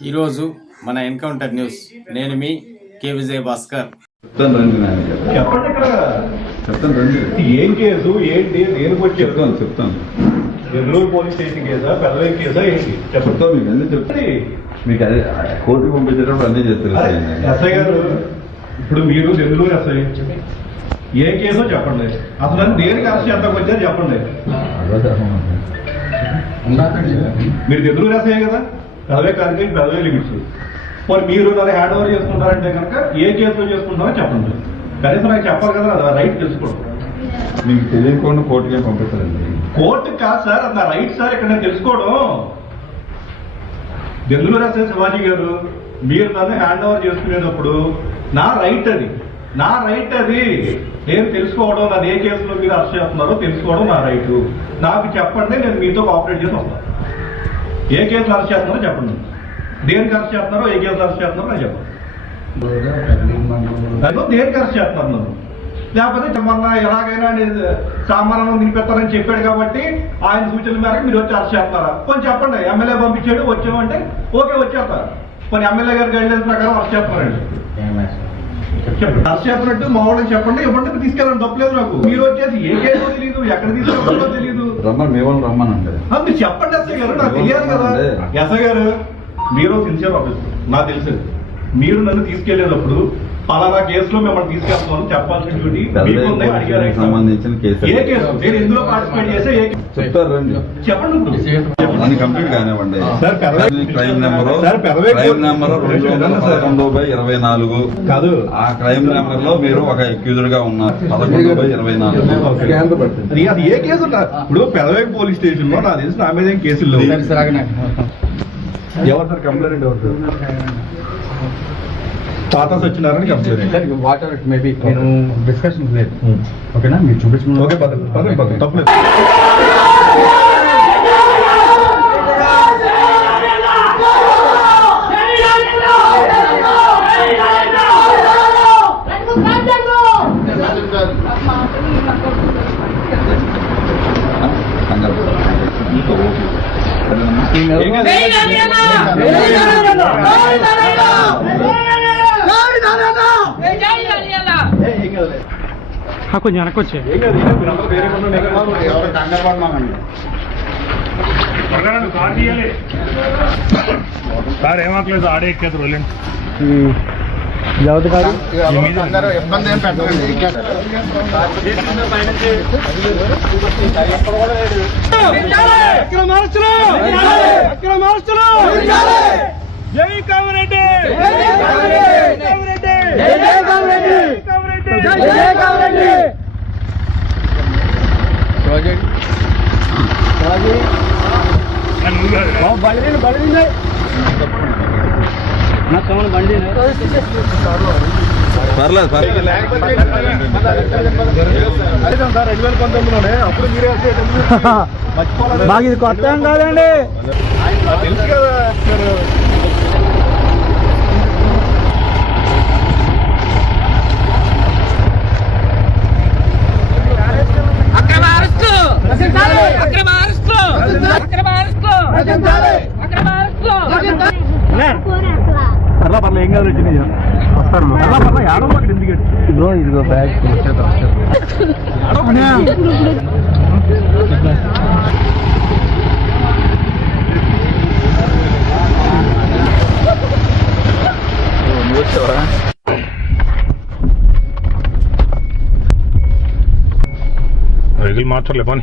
ఈరోజు మన encounter news, నేను మీ కే విజయ్ భాస్కర్. చెప్పండి ఇక్కడ చెప్తాను రండి. ఏం కేసు ఏంటి దేనికి వచ్చి చెప్తాను. నెల్లూరు పోలీస్ స్టేషన్ కేసా పెద్దవై కేసా ఏంటి చెప్తాను మీకు అన్ని చెప్తాను. మీకు అదే కోర్టుకు పంపించేటప్పుడు అన్నీ చెప్తారు. ఎస్ఐ గారు ఇప్పుడు మీరు నెల్లూరు ఎస్ఐ ఏ కేసో చెప్పండి, అసలు దేనికి అరెస్ట్ చేద్దాం వచ్చారు చెప్పండి. మీరు నెల్లూరు ఎస్ఐ కదా, పెద్దవై కానీ పెద్దవై లిమిట్స్. మరి మీరు నన్ను హ్యాండ్ ఓవర్ చేసుకుంటారంటే కనుక ఏ కేసులో చేసుకుంటారో చెప్పండి. కనీసం నాకు చెప్పాలి కదా, అది రైట్ తెలుసుకోండి. మీకు తెలియకుండా కోర్టుకే పంపిస్తారండి. కోర్టుకి కాదు సార్, అది నా రైట్ సార్. ఇక్కడ నేను తెలుసుకోవడం. నెల్లూరు ఎస్ఐ శివాజీ గారు, మీరు నన్ను హ్యాండ్ ఓవర్ చేసుకునేటప్పుడు నా రైట్ అది, నా రైట్ అది. నేను తెలుసుకోవడం, నన్ను ఏ కేసులో మీరు అరెస్ట్ చేస్తున్నారో తెలుసుకోవడం నా రైట్. నాకు చెప్పండి, నేను మీతో కోఆపరేట్ చేసి వస్తాను. ఏ కేసులో అరెస్ట్ చేస్తున్నారో చెప్పండి, దేనికి అరెస్ట్ చేస్తున్నారో, ఏ కేసులో అరెస్ట్ చేస్తున్నారో నాకు చెప్పండి. దేనికి అరెస్ట్ చేస్తున్నారు నన్ను? లేకపోతే మొన్న ఎలాగైనా సామాన్యం నిలిపెత్తారని చెప్పాడు కాబట్టి ఆయన సూచనల మేరకు మీరు వచ్చి అరెస్ట్ చేస్తున్నారా? కొంచెం చెప్పండి. ఎమ్మెల్యే పంపించాడు వచ్చామంటే ఓకే వచ్చేస్తారు. కొన్ని ఎమ్మెల్యే గారి గైడ్లైన్స్ ప్రకారం అరెస్ట్ చేస్తున్నారండి. అరెస్ట్ చేస్తున్నట్టు మా వాళ్ళకి చెప్పండి, ఇవ్వండి, తీసుకెళ్ళండి, తప్పలేదు నాకు. మీరు వచ్చేసి ఏ కేసు తెలియదు, ఎక్కడ తీసుకుంటారో తెలియదు. రమ్మనండి. మీరు చెప్పండి ఎస్ఐ గారు, నాకు తెలియాలి కదా. ఎస్ఐ గారు మీరు సిన్సియర్ ఆఫీసర్, నాకు తెలుసు. మీరు నన్ను తీసుకెళ్లేటప్పుడు పలానా కేసులో మిమ్మల్ని తీసుకెళ్తున్నాను చెప్పాల్సిన డ్యూటీ సంబంధించిన కేసు. ఏ కేసు నేను ఎందులో పార్టిసిపేట్ చేసే చెప్తారు రండి. చెప్పండి. ఇప్పుడు కంప్లీట్ కానివ్వండి. క్రైమ్ నెంబర్ 211/24 కాదు. ఆ క్రైమ్ నెంబర్ లో మీరు ఒక అక్యూజ్డ్ గా ఉన్నారు. 11/24. అది ఏ కేసు? ఇప్పుడు పెదవేగి పోలీస్ స్టేషన్ లో నాకు తెలిసి నా మీద ఏం కేసులు లేవు. ఎవరు సార్ కంప్లైంట్? ఎవరు తాత సచ్చినారని complaint. Whatever it may be, నేను డిస్కషన్ లేదు. ఓకేనా, మీరు చూపించండి. ఓకే తప్పలేదు. కొంచెం వెనకొచ్చే సార్ ఏమాకలేదు, ఆడే ఎక్కేది రోలింగ్ జవత్ కాదు. ఇబ్బంది ఏం పెట్టండి. జై కామరెడ్డి, బండి పర్లేదు సార్ 2019లోనే అప్పుడు మీరే మర్చిపోలేదు. మాకు ఇది కొత్త ఏం కాదండి, తెలుసు కదా. పర్లా ఏం కాదు, వస్తారు. ఏడవ ఎందుకు బ్రో, ఇదిగో బ్యాగ్. వెహికల్ మార్చలే పని.